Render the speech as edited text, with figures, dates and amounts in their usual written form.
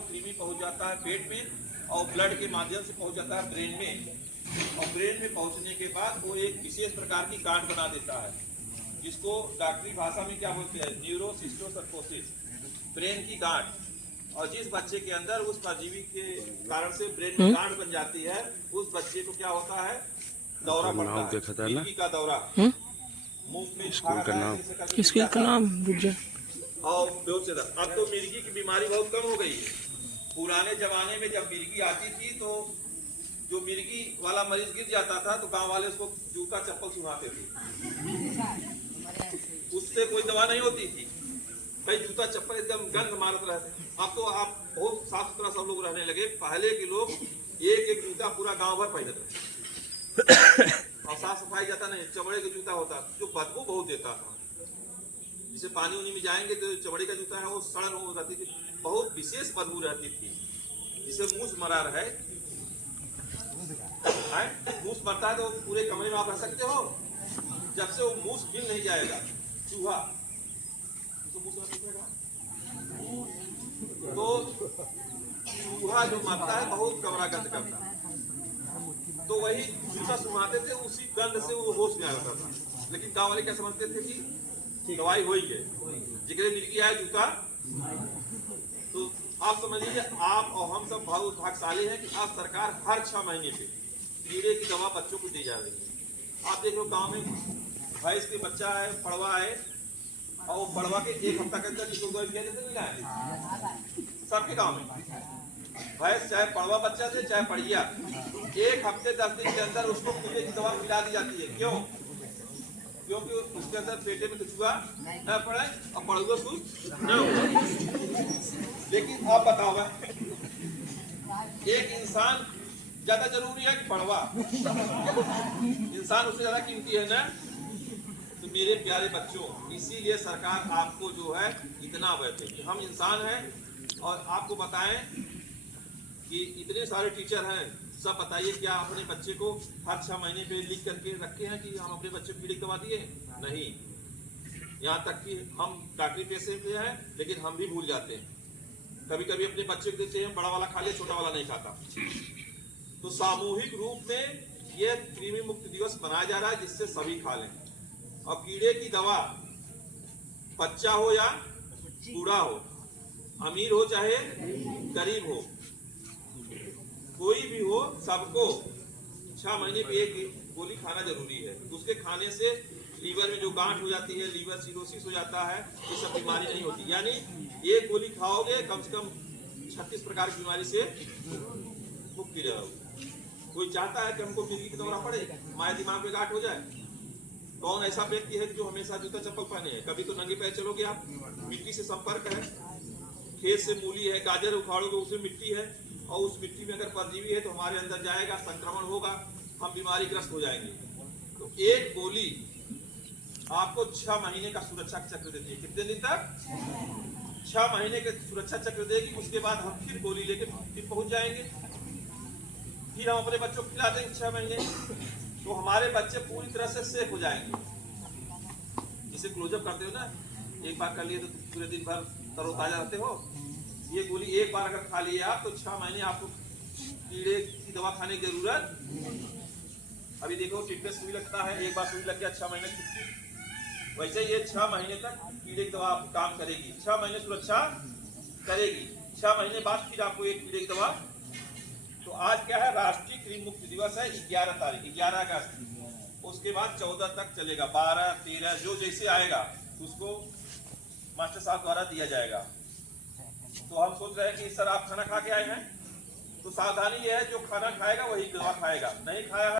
वो कृमि पहुंच जाता है पेट में और ब्लड के माध्यम से पहुंच जाता है ब्रेन में, और ब्रेन में पहुंचने के बाद वो एक विशेष प्रकार की गांठ बना देता है, जिसको डॉक्टरी भाषा में क्या बोलते हैं, न्यूरोसिस्टोसर्कोसिस, ब्रेन की गांठ। और जिस बच्चे के अंदर उस परजीवी के कारण से ब्रेन में गांठ बन जाती है, उस बच्चे को क्या होता है, दौरा पड़ता है, मिर्गी का दौरा, मुंह में स्कूल का नाम रुक जा। और अब तो मिर्गी की बीमारी बहुत कम हो गई है। पुराने जमाने में जब मिर्गी आती थी तो जो मिर्गी वाला मरीज गिर जाता था तो गांव वाले उसको जूता चप्पल सुनाते थे, उससे कोई दवा नहीं होती थी भाई, जूता चप्पल एकदम गंध मारत रहते। अब तो आप बहुत साफ सुथरा सब लोग रहने लगे, पहले के लोग एक एक जूता पूरा गांव भर पहनते थे और साफ सफाई जाता नहीं, चमड़े का जूता होता जो बदबू बहुत देता था, जिसे पानी उनी में जाएंगे तो चमड़े का जूता है वो सड़न हो जाती थी, बहुत विशेष बदबू रहती थी, जिसे मूस मरा रहे, मूस मरता है तो पूरे कमरे में आप रह सकते हो, जब से वो मूस मिल नहीं जाएगा, चूहा तो चूहा जो मरता है बहुत कमरा गंद करता है, तो वही जूता सुनाते थे, उसी गंध से वो होश में आ जाता था। लेकिन गाँव वाले क्या समझते थे कि दवाई हो ही है, जिगरे मिल गया है जूता। तो आप समझ लीजिए, आप और हम सब बहुत भाग्यशाली हैं कि आज सरकार हर 6 महीने पे कीड़े की दवा बच्चों को दी जा रही है। आप देख लो गांव में भैंस के बच्चा है, पड़वा है, और वो पड़वा के एक हफ्ता के अंदर किसी को मिला है सबके गांव में। भैंस चाहे पड़वा बच्चा से चाहे पड़िया, 1 हफ्ते 10 दिन के अंदर उसको कीड़े की दवा पिला दी जाती है। क्यों? क्योंकि उसके अंदर पेटे में कछुआ न पड़े और पड़ुआ सुस्त न हो। लेकिन आप बताओ, एक इंसान ज्यादा जरूरी है कि पड़वा? इंसान उससे ज्यादा कीमती है ना। तो मेरे प्यारे बच्चों, इसीलिए सरकार आपको जो है इतना बैठे कि हम इंसान हैं, और आपको बताएं कि इतने सारे टीचर हैं, सब बताइए क्या अपने बच्चे को हर 6 महीने पे लिख करके रखे हैं कि हम अपने बच्चे को कीड़े की दवा दिए? नहीं। यहाँ तक कि हम डॉक्टरी पेशे पे हैं, लेकिन हम भी भूल जाते हैं, कभी कभी अपने बच्चे को देते हैं बड़ा वाला खा ले, छोटा वाला नहीं खाता। तो सामूहिक रूप में ये कृमि मुक्त दिवस मनाया जा रहा है, जिससे सभी खा लें। और कीड़े की दवा बच्चा हो या बूढ़ा हो, अमीर हो चाहे गरीब हो, कोई भी हो, सबको 6 महीने पे एक गोली खाना जरूरी है। उसके खाने से लीवर में जो गांठ हो जाती है, लीवर सिरोसिस हो जाता है, ये सब बीमारी नहीं होती। यानी एक गोली खाओगे कम से कम 36 प्रकार की बीमारी से मुक्ति रहोगे। कोई चाहता है कि हमको मिर्गी की दौरा पड़े, हमारे दिमाग में गांठ हो जाए? कौन ऐसा व्यक्ति है जो हमेशा जूता चप्पल पहने है? कभी तो नंगे पैर चलोगे आप, मिट्टी से संपर्क है, खेत से मूली है, गाजर उखाड़ोगे उसमें मिट्टी है, और उस मिट्टी में अगर परजीवी है तो हमारे अंदर जाएगा, संक्रमण होगा, हम बीमारी ग्रस्त हो जाएंगे। तो एक गोली आपको 6 महीने का सुरक्षा चक्र देती है। कितने दिन तक? 6 महीने के सुरक्षा चक्र देगी। उसके बाद हम फिर गोली लेके फिर पहुंच जाएंगे, फिर हम अपने बच्चों को खिला देंगे 6 महीने, तो हमारे बच्चे पूरी तरह से सेफ हो जाएंगे। इसे क्लोजअप करते हो ना, एक बार कर लिए तो पूरे दिन भर तरोताजा रहते हो। ये गोली एक बार अगर खा लिए आप तो 6 महीने आपको कीड़े की दवा खाने की जरूरत। अभी देखो टिटनेस सुई लगता है, एक बार सुई लग गया 6 महीने छुट्टी, वैसे ये 6 महीने तक कीड़े की दवा आपको काम करेगी, 6 महीने सुरक्षा करेगी। 6 महीने बाद फिर आपको एक कीड़े की दवा। तो आज क्या है, राष्ट्रीय कृमि मुक्त दिवस है 11 तारीख, 11 अगस्त। उसके बाद 14 तक चलेगा, 12, 13 जो जैसे आएगा उसको मास्टर साहब द्वारा दिया जाएगा। तो हम सोच रहे हैं कि सर आप खाना खा के आए हैं, तो सावधानी ये है जो खाना खाएगा वही दवा खाएगा, नहीं खाया